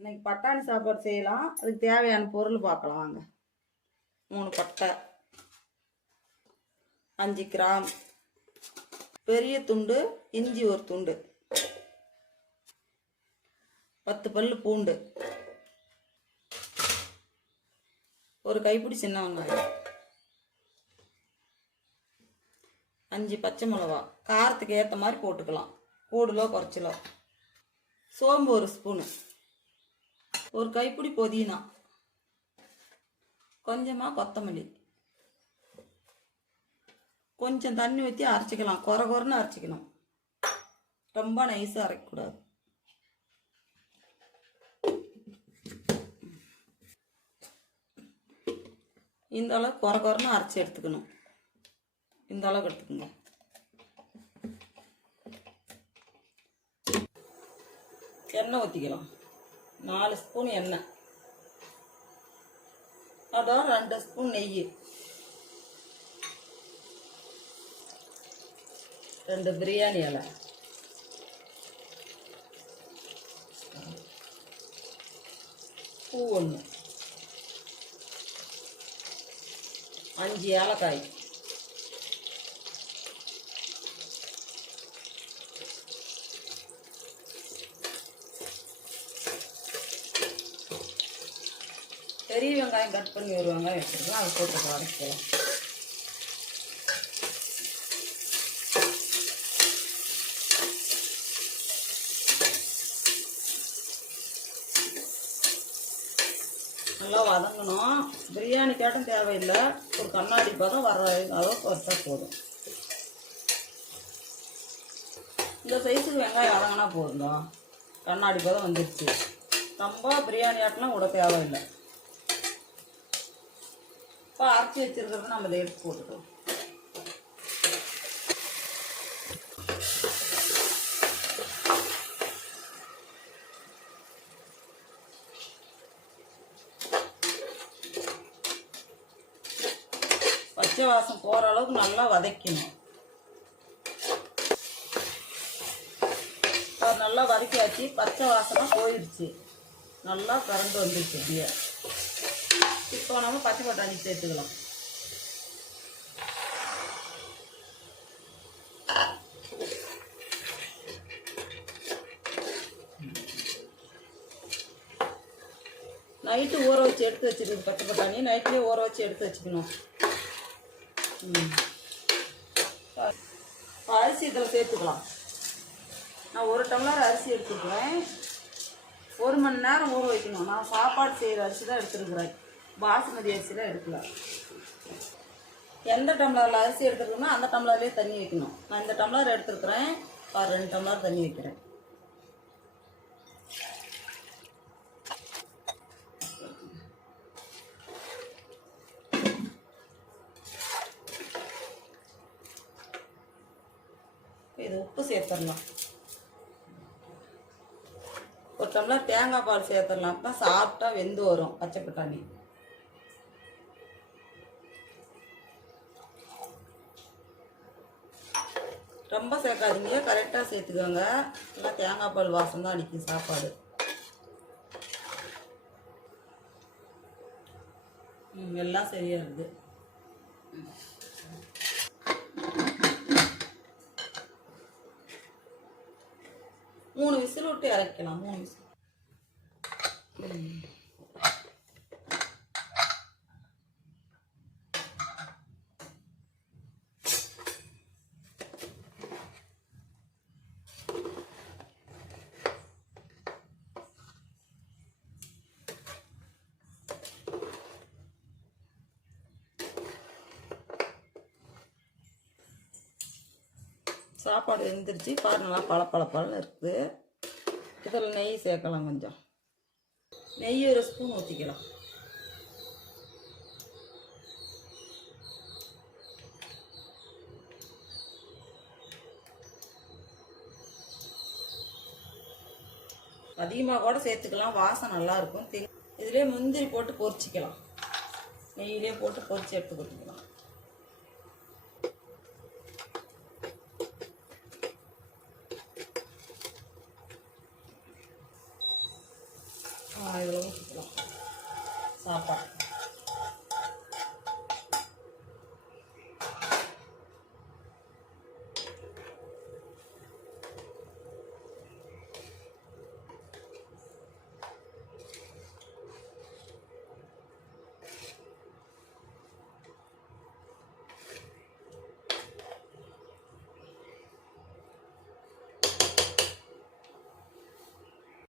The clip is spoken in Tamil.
இன்னைக்கு பட்டாணி சாப்பாடு செய்யலாம். அதுக்கு தேவையான பொருள் பார்க்கலாம் வாங்க. 3 பட்டை, 5 கிராம், பெரிய துண்டு இஞ்சி ஒரு துண்டு, 10 பல்லு பூண்டு, ஒரு கைப்பிடி சின்ன வெங்காயம், 5 பச்சை மிளகா, காரத்துக்கு ஏற்ற மாதிரி போட்டுக்கலாம், கூடுலோ குறைச்சலோ. சோம்பு ஒரு ஸ்பூனு, ஒரு கைப்பிடி புதினா, கொஞ்சமாக கொத்தமல்லி, கொஞ்சம் தண்ணி ஊற்றி அரைச்சிக்கலாம். கொரன்னு அரைச்சிக்கணும், ரொம்ப நைஸாக அரைக்கக்கூடாது. இந்த அளவுக்கு கொரன்னு அரைச்சி எடுத்துக்கணும். இந்த அளவுக்கு எடுத்துக்கோங்க. எண்ணெய் ஊற்றிக்கலாம். 4 ஸ்பூன் எண்ணெய், அதோட 2 ஸ்பூன் நெய், 2 பிரியாணி இலை, பூ 1, 5 ஏலக்காய், பெரிய வெங்காயம் கட் பண்ணி ஒரு வெங்காயம் வச்சுருக்கலாம், அதை போட்டு வதக்கலாம். நல்லா வதங்கணும். பிரியாணி கேட்டும் தேவையில்லை, ஒரு கண்ணாடி பதம் வர அளவுக்கு வச்சா போதும். இந்த சைஸுக்கு வெங்காயம் வதங்கினா போதும். கண்ணாடி பதம் வந்துடுச்சு. ரொம்ப பிரியாணி ஆட்டெலாம் கூட தேவையில்லை. இப்போ அரைச்சி வச்சுருக்கிறது நம்ம இதை எடுத்து போட்டுக்கலாம். பச்சை வாசம் போகிற அளவுக்கு நல்லா வதக்கணும். நல்லா வதக்கியாச்சு, பச்சை வாசமாக போயிடுச்சு, நல்லா கரண்டு வந்துடுச்சு. அப்படியே இப்போ நம்ம பச்சை பட்டாணி சேர்த்துக்கலாம். நைட்டு ஊற வச்சு எடுத்து வச்சுருக்கு. பச்சை பட்டாணி நைட்லேயே ஊற வச்சு எடுத்து வச்சுக்கணும். அரிசி இதில் சேர்த்துக்கலாம். நான் 1 டம்ளர் அரிசி எடுத்துக்கிறேன். 1 மணி நேரம் ஊற வைக்கணும். நான் சாப்பாடு செய்கிற அரிசி தான் எடுத்துருக்குறேன், பாசுமதி அரிசிலாம் எடுக்கலாம். எந்த டம்ளரில் அரிசி எடுத்துருக்கோன்னா அந்த டம்ளர்லேயே தண்ணி வைக்கணும். நான் இந்த டம்ளர் எடுத்துருக்குறேன், 2 டம்ளர் தண்ணி வைக்கிறேன். இது உப்பு சேர்த்துடலாம். 1 டம்ளர் தேங்காய் பால் சேர்த்துடலாம். அப்போ சாப்பிட்டா வெந்து வரும் பச்சை பட்டாணி. ரொம்ப சேர்க்காதீங்க, கரெக்டாக சேர்த்துக்கோங்க. எல்லாம் தேங்காய் பால் வாசம் தான் அடிக்கும் சாப்பாடு. எல்லாம் சரியாக இருக்குது. மூணு விசில் விட்டு இறக்கலாம். 3 விசில். சாப்பாடு வெந்துருச்சு பாரு, நல்லா பழப்பழப்பழன்னு இருக்குது. இதில் நெய் சேர்க்கலாம். கொஞ்சம் நெய் 1 ஸ்பூன் ஊற்றிக்கலாம். அதிகமாக கூட சேர்த்துக்கலாம், வாசம் நல்லாயிருக்கும். இதிலே முந்திரி போட்டு பொரிச்சிக்கலாம். நெய்யிலே போட்டு பொரிச்சு எடுத்து கொடுத்துக்கலாம். சாப்பாடு.